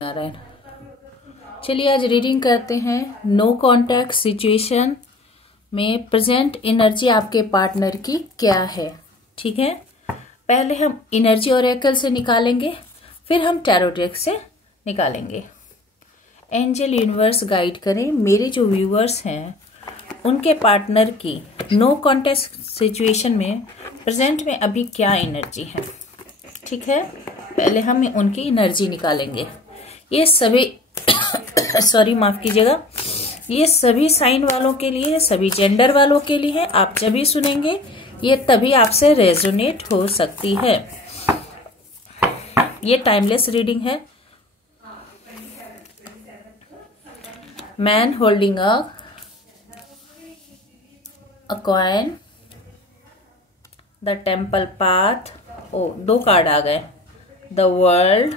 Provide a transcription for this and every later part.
नारायण। चलिए आज रीडिंग करते हैं। नो कॉन्टैक्ट सिचुएशन में प्रेजेंट एनर्जी आपके पार्टनर की क्या है। ठीक है, पहले हम एनर्जी ओरेकल से निकालेंगे, फिर हम टैरो डेक से निकालेंगे। एंजल यूनिवर्स गाइड करें मेरे जो व्यूअर्स हैं उनके पार्टनर की नो कॉन्टैक्ट सिचुएशन में प्रेजेंट में अभी क्या एनर्जी है। ठीक है, पहले हम उनकी एनर्जी निकालेंगे। ये सभी सॉरी माफ कीजिएगा, ये सभी साइन वालों के लिए है, सभी जेंडर वालों के लिए है। आप जब भी सुनेंगे ये तभी आपसे रेजोनेट हो सकती है। ये टाइमलेस रीडिंग है। Man holding a coin, the temple path, दो कार्ड आ गए, द वर्ल्ड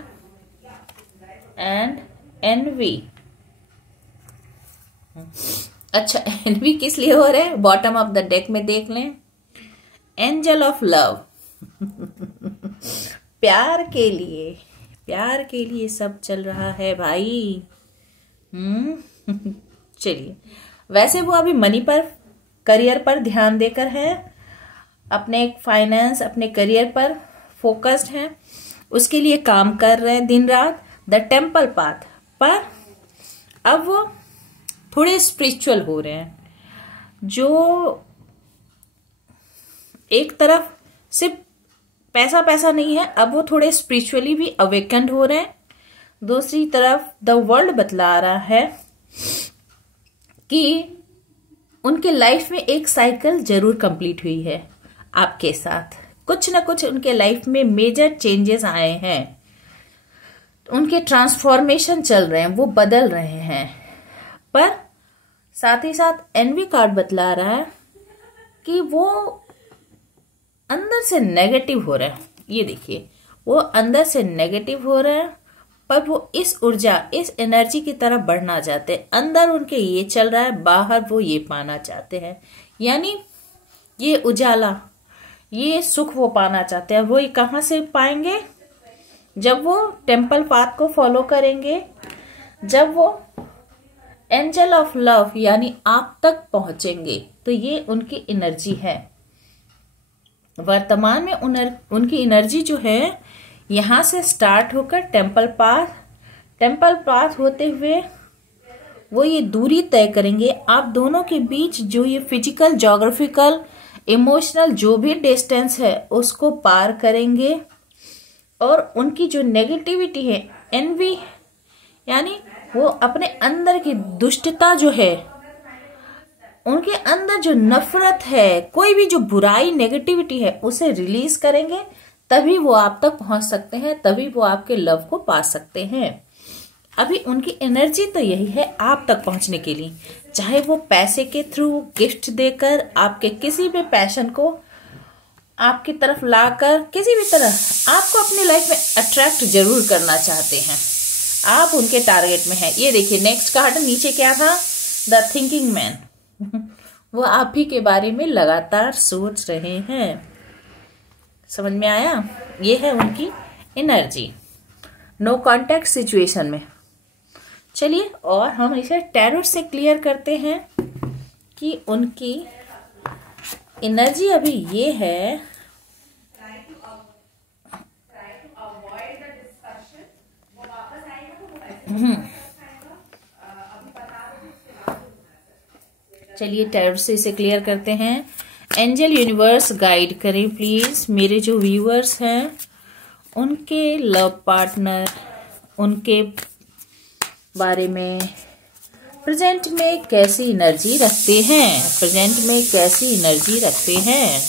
एंड एनवी। अच्छा, एनवी किस लिए हो रहा है बॉटम ऑफ द डेक में देख लें। एंजल ऑफ लव प्यार के लिए सब चल रहा है भाई। चलिए, वैसे वो अभी मनी पर, करियर पर ध्यान देकर है, अपने फाइनेंस, अपने करियर पर फोकस्ड है, उसके लिए काम कर रहे हैं दिन रात। द टेम्पल पाथ पर अब वो थोड़े स्पिरिचुअल हो रहे हैं, जो एक तरफ सिर्फ पैसा नहीं है, अब वो थोड़े स्पिरिचुअली भी अवेकेंड हो रहे हैं। दूसरी तरफ द वर्ल्ड बतला रहा है कि उनके लाइफ में एक साइकिल जरूर कंप्लीट हुई है आपके साथ। कुछ ना कुछ उनके लाइफ में मेजर चेंजेस आए हैं, उनके ट्रांसफॉर्मेशन चल रहे हैं, वो बदल रहे हैं। पर साथ ही साथ एनवी कार्ड बतला रहा है कि वो अंदर से नेगेटिव हो रहा है। ये देखिए, वो अंदर से नेगेटिव हो रहा है, पर वो इस ऊर्जा, इस एनर्जी की तरफ बढ़ना चाहते हैं। अंदर उनके ये चल रहा है, बाहर वो ये पाना चाहते हैं। यानी ये उजाला, ये सुख वो पाना चाहते हैं। वो ये कहाँ से पाएंगे? जब वो टेम्पल पाथ को फॉलो करेंगे, जब वो एंजल ऑफ लव यानी आप तक पहुंचेंगे, तो ये उनकी एनर्जी है। वर्तमान में उनकी एनर्जी जो है यहां से स्टार्ट होकर टेम्पल पाथ होते हुए वो ये दूरी तय करेंगे। आप दोनों के बीच जो ये फिजिकल, ज्योग्राफिकल, इमोशनल जो भी डिस्टेंस है उसको पार करेंगे। और उनकी जो नेगेटिविटी है, एनवी, यानी वो अपने अंदर की दुष्टता जो है, उनके अंदर जो नफरत है, कोई भी जो बुराई, नेगेटिविटी है, उसे रिलीज करेंगे। तभी वो आप तक पहुंच सकते हैं, तभी वो आपके लव को पा सकते हैं। अभी उनकी एनर्जी तो यही है आप तक पहुंचने के लिए, चाहे वो पैसे के थ्रू, गिफ्ट देकर, आपके किसी भी पैशन को आपकी तरफ लाकर, किसी भी तरह आपको अपनी लाइफ में अट्रैक्ट जरूर करना चाहते हैं। आप उनके टारगेट में हैं। ये देखिए, नेक्स्ट कार्ड नीचे क्या था? द थिंकिंग मैन वो आप ही के बारे में लगातार सोच रहे हैं। समझ में आया? ये है उनकी एनर्जी नो कॉन्टैक्ट सिचुएशन में। चलिए, और हम इसे टैरो से क्लियर करते हैं कि उनकी एनर्जी अभी ये है। चलिए, टैरो से इसे क्लियर करते हैं। एंजल यूनिवर्स गाइड करें प्लीज मेरे जो व्यूअर्स हैं उनके लव पार्टनर, उनके बारे में प्रेजेंट में कैसी एनर्जी रखते हैं, प्रेजेंट में कैसी एनर्जी रखते हैं।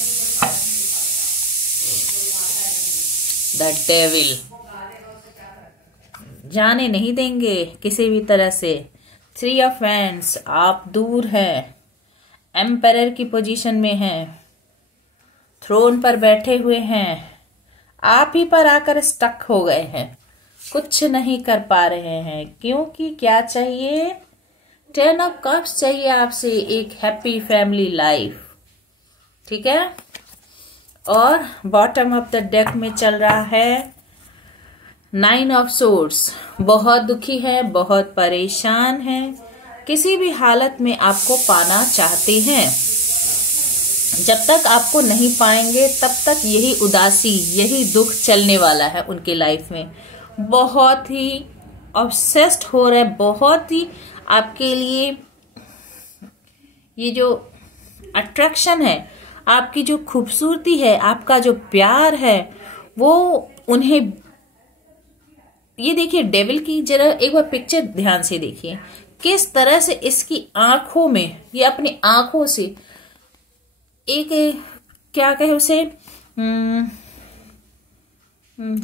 द डेविल जाने नहीं देंगे किसी भी तरह से। 3 ऑफ हैंड्स, आप दूर हैं, एम्परर की पोजीशन में हैं, थ्रोन पर बैठे हुए हैं, आप ही पर आकर स्टक हो गए हैं, कुछ नहीं कर पा रहे हैं। क्योंकि क्या चाहिए? 10 ऑफ कप्स चाहिए आपसे, एक हैप्पी फैमिली लाइफ। ठीक है, और बॉटम ऑफ द डेक में चल रहा है नाइन ऑफ सोर्ड्स, बहुत दुखी है, बहुत परेशान है, किसी भी हालत में आपको पाना चाहते हैं। जब तक आपको नहीं पाएंगे तब तक यही उदासी, यही दुख चलने वाला है उनके लाइफ में। बहुत ही ऑब्सेस्ड हो रहे, बहुत ही आपके लिए ये जो अट्रैक्शन है, आपकी जो खूबसूरती है, आपका जो प्यार है, वो उन्हें, ये देखिए डेविल की जरा एक बार पिक्चर ध्यान से देखिए, किस तरह से इसकी आंखों में, ये अपनी आंखों से एक क्या कहे उसे,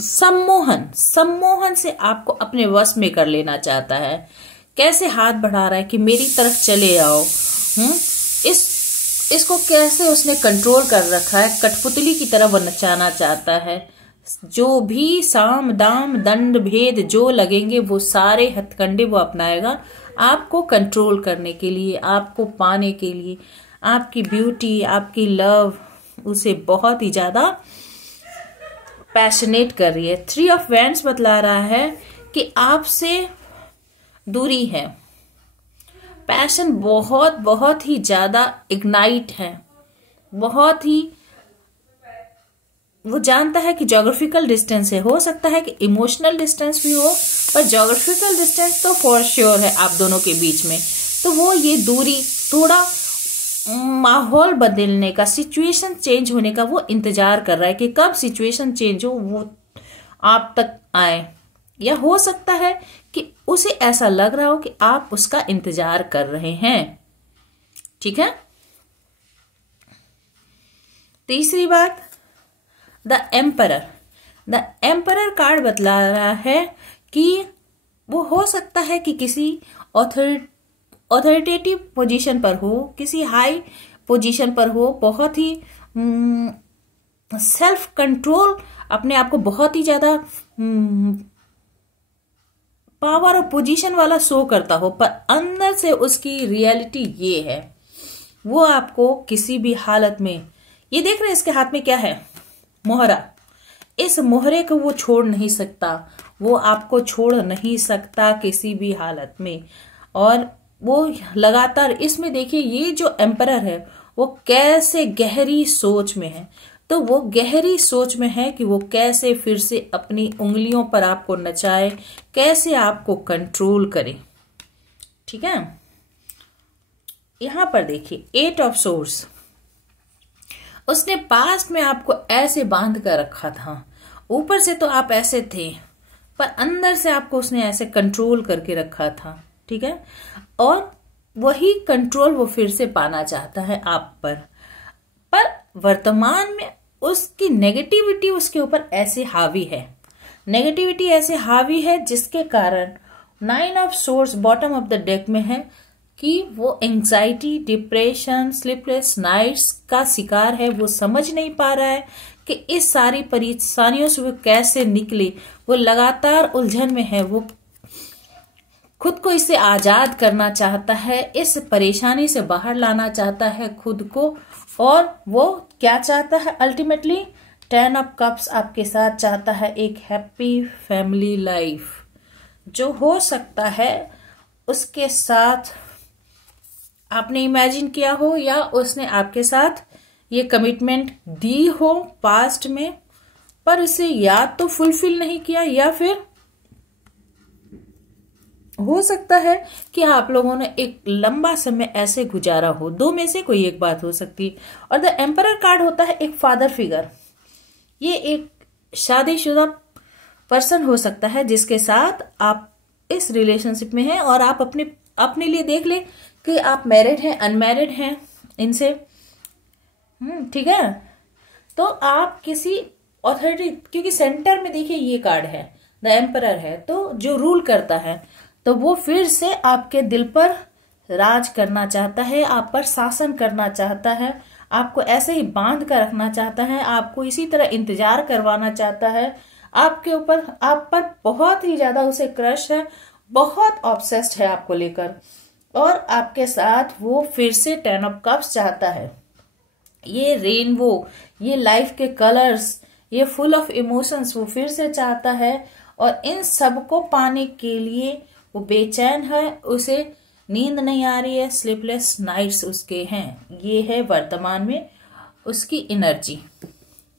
सम्मोहन से आपको अपने वश में कर लेना चाहता है। कैसे हाथ बढ़ा रहा है कि मेरी तरफ चले आओ। इसको कैसे उसने कंट्रोल कर रखा है, कठपुतली की तरह वो नचाना चाहता है। जो भी साम दाम दंड भेद जो लगेंगे वो सारे हथकंडे वो अपनाएगा आपको कंट्रोल करने के लिए, आपको पाने के लिए। आपकी ब्यूटी, आपकी लव उसे बहुत ही ज्यादा पैशनेट कर रही है। 3 ऑफ वैंड्स बतला रहा है कि आपसे दूरी है। पैशन बहुत ही ज्यादा इग्नाइट है, बहुत ही, वो जानता है कि ज्योग्राफिकल डिस्टेंस है, हो सकता है कि इमोशनल डिस्टेंस भी हो, पर ज्योग्राफिकल डिस्टेंस तो फॉर श्योर है आप दोनों के बीच में। तो वो ये दूरी, थोड़ा माहौल बदलने का, सिचुएशन चेंज होने का वो इंतजार कर रहा है कि कब सिचुएशन चेंज हो, वो आप तक आए। या हो सकता है कि उसे ऐसा लग रहा हो कि आप उसका इंतजार कर रहे हैं। ठीक है। तीसरी बात, the emperor. The emperor card बतला रहा है कि वो हो सकता है कि किसी ऑथोरिटेटिव पोजीशन पर हो, किसी हाई पोजीशन पर हो, बहुत ही सेल्फ कंट्रोल, अपने आप को बहुत ही ज्यादा पावर और पोजीशन वाला शो करता हो, पर अंदर से उसकी रियलिटी ये है, वो आपको किसी भी हालत में, ये देख रहे हैं इसके हाथ में क्या है, मोहरा। इस मोहरे को वो छोड़ नहीं सकता, वो आपको छोड़ नहीं सकता किसी भी हालत में। और वो लगातार, इसमें देखिए ये जो एम्परर है वो कैसे गहरी सोच में है। तो वो गहरी सोच में है कि वो कैसे फिर से अपनी उंगलियों पर आपको नचाए, कैसे आपको कंट्रोल करे। ठीक है। यहां पर देखिए 8 ऑफ सोर्ड्स, उसने पास्ट में आपको ऐसे बांध कर रखा था, ऊपर से तो आप ऐसे थे, पर अंदर से आपको उसने ऐसे कंट्रोल करके रखा था। ठीक है। और वही कंट्रोल वो फिर से पाना चाहता है आप पर वर्तमान में उसकी नेगेटिविटी उसके ऊपर ऐसे हावी है, नेगेटिविटी ऐसे हावी है जिसके कारण 9 of swords bottom of the deck में है कि वो एंजाइटी, डिप्रेशन, स्लीपलेस नाइट्स का शिकार है। वो समझ नहीं पा रहा है कि इस सारी परेशानियों से वो कैसे निकले। वो लगातार उलझन में है, वो खुद को इससे आजाद करना चाहता है, इस परेशानी से बाहर लाना चाहता है खुद को। और वो क्या चाहता है अल्टीमेटली, 10 ऑफ कप्स आपके साथ चाहता है, एक हैप्पी फैमिली लाइफ, जो हो सकता है उसके साथ आपने इमेजिन किया हो या उसने आपके साथ ये कमिटमेंट दी हो पास्ट में, पर उसे या तो फुलफिल नहीं किया, या फिर हो सकता है कि आप लोगों ने एक लंबा समय ऐसे गुजारा हो। दो में से कोई एक बात हो सकती है। और द एम्परर कार्ड होता है एक फादर फिगर। ये एक शादीशुदा पर्सन हो सकता है जिसके साथ आप इस रिलेशनशिप में हैं, और आप अपने लिए देख ले कि आप मैरिड हैं, अनमैरिड हैं इनसे। ठीक है। तो आप किसी ऑथोरिटी, क्योंकि सेंटर में देखिए ये कार्ड है, द एम्परर है, तो जो रूल करता है, तो वो फिर से आपके दिल पर राज करना चाहता है, आप पर शासन करना चाहता है, आपको ऐसे ही बांध कर रखना चाहता है, आपको इसी तरह इंतजार करवाना चाहता है, आपके ऊपर, आप पर बहुत ही ज्यादा उसे क्रश है, बहुत ऑब्सेस्ड है आपको लेकर, और आपके साथ वो फिर से 10 ऑफ कप्स चाहता है। ये रेनबो, ये लाइफ के कलर्स, ये फुल ऑफ इमोशंस वो फिर से चाहता है, और इन सब को पाने के लिए वो बेचैन है, उसे नींद नहीं आ रही है, स्लीपलेस नाइट्स उसके हैं। ये है वर्तमान में उसकी एनर्जी।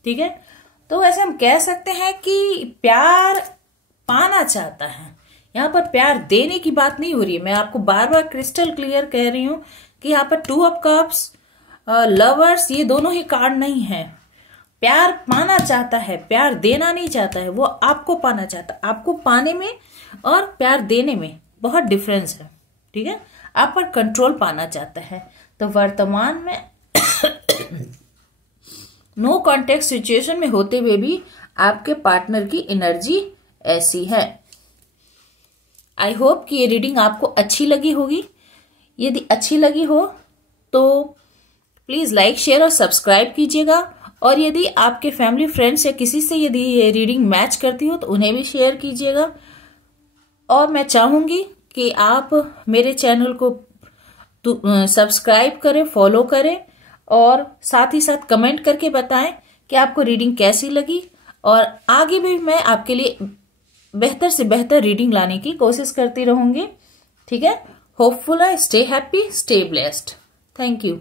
ठीक है, तो वैसे हम कह सकते हैं कि प्यार पाना चाहता है। यहाँ पर प्यार देने की बात नहीं हो रही है। मैं आपको बार बार क्रिस्टल क्लियर कह रही हूँ कि यहाँ पर 2 ऑफ कप्स, लवर्स, ये दोनों ही कार्ड नहीं है। प्यार पाना चाहता है, प्यार देना नहीं चाहता है। वो आपको पाना चाहता है। आपको पाने में और प्यार देने में बहुत डिफरेंस है। ठीक है, आप पर कंट्रोल पाना चाहता है। तो वर्तमान में नो कॉन्टेक्ट सिचुएशन में होते हुए भी आपके पार्टनर की एनर्जी ऐसी है। आई होप कि ये रीडिंग आपको अच्छी लगी होगी। यदि अच्छी लगी हो तो प्लीज लाइक, शेयर और सब्सक्राइब कीजिएगा। और यदि आपके फैमिली, फ्रेंड्स या किसी से यदि ये रीडिंग मैच करती हो तो उन्हें भी शेयर कीजिएगा। और मैं चाहूंगी कि आप मेरे चैनल को सब्सक्राइब करें, फॉलो करें और साथ ही साथ कमेंट करके बताएं कि आपको रीडिंग कैसी लगी। और आगे भी मैं आपके लिए बेहतर से बेहतर रीडिंग लाने की कोशिश करती रहूंगी। ठीक है, होपफुल है। Stay happy, stay blessed. Thank you.